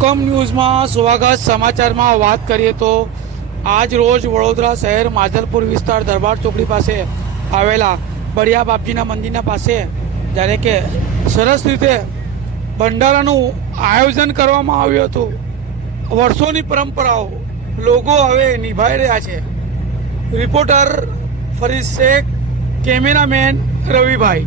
હુકમ ન્યૂઝમાં સ્વાગત। સમાચારમાં વાત કરીએ તો આજ રોજ વડોદરા શહેર માધલપુર વિસ્તાર દરબાર ચોકડી પાસે આવેલા બળિયા બાપજીના મંદિરના પાસે જ્યારે કે સરસ રીતે ભંડારાનું આયોજન કરવામાં આવ્યું હતું। વર્ષોની પરંપરાઓ લોકો હવે નિભાઈ રહ્યા છે। રિપોર્ટર ફરીદ શેખ, કેમેરામેન રવિભાઈ।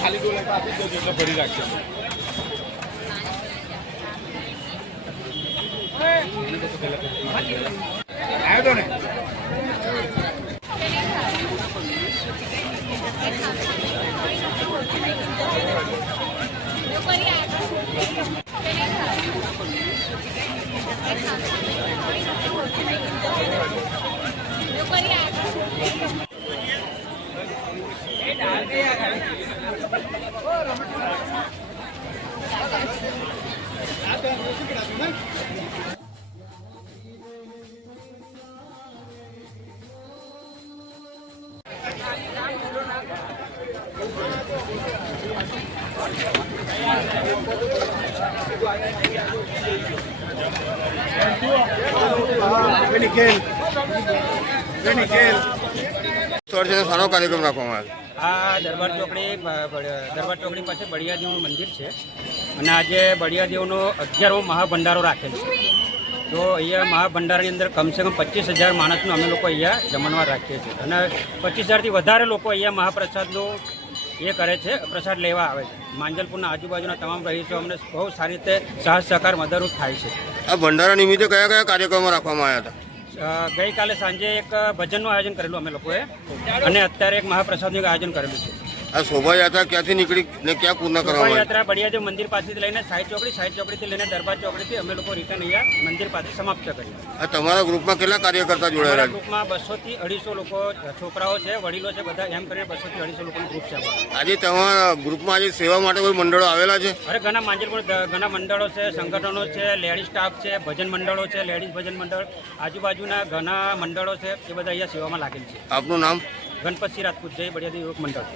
खाली दो लगा जो बड़ी राखी आया तो नहीं સારો કાર્યક્રમ રાખવામાં આ દરબાર ચોકડી પાસે બળિયાદેવનું મંદિર છે અને આજે બળિયાદેવનો 11મો મહાભંડારો રાખેલ છે। તો અહીંયા મહાભંડારાની અંદર કમસે કમ 25,000 માણસનું અમે લોકો અહીંયા જમણવાર રાખીએ છીએ અને 25,000થી વધારે લોકો અહીંયા મહાપ્રસાદનું એ કરે છે, પ્રસાદ લેવા આવે છે। માંજલપુરના આજુબાજુના તમામ રહીશો અમને બહુ સારી રીતે સાહસ સહકાર મદદરૂપ થાય છે। આ ભંડારા નિમિત્તે કયા કયા કાર્યક્રમો રાખવામાં આવ્યા હતા? ગઈકાલે સાંજે એક ભજનનું આયોજન કરેલું અમે લોકોએ અને અત્યારે એક મહાપ્રસાદનું આયોજન કરેલું છે। આ શોભાયાત્રા ક્યાંથી નીકળી ને ક્યાં પૂર્ણ કરવામાં શોભાયાત્રા બળિયાદેવ મંદિર પાસેથી લઈને સાઈ ચોકડીથી લઈને દરબાર ચોકડીથી અમે લોકો રિટર્ન અહીંયા મંદિર પાસે સમાપ્ત કરી। આ તમારા ગ્રુપમાં કેટલા કાર્યકર્તા જોડાયેલા છે? ગ્રુપમાં 200 થી 250 લોકો, છોકરાઓ છે, વડીલો છે, બધા એમ કરીને 200 થી 250 લોકોનું ગ્રુપ છે। આજે તમારા ગ્રુપમાં આજે સેવા માટે કોઈ મંડળો આવેલા છે? અરે ઘણા માંજલપુર ઘણા મંડળો છે, સંગઠનો છે, લેડીઝ સ્ટાફ છે, ભજન મંડળો છે, લેડીઝ ભજન મંડળ, આજુબાજુના ઘણા મંડળો છે, એ બધા અહીંયા સેવામાં લાગેલ છે। આપનું નામ? ગણપતસિંહ રાજપૂત, જય બળિયાદેવ યુવક મંડળ।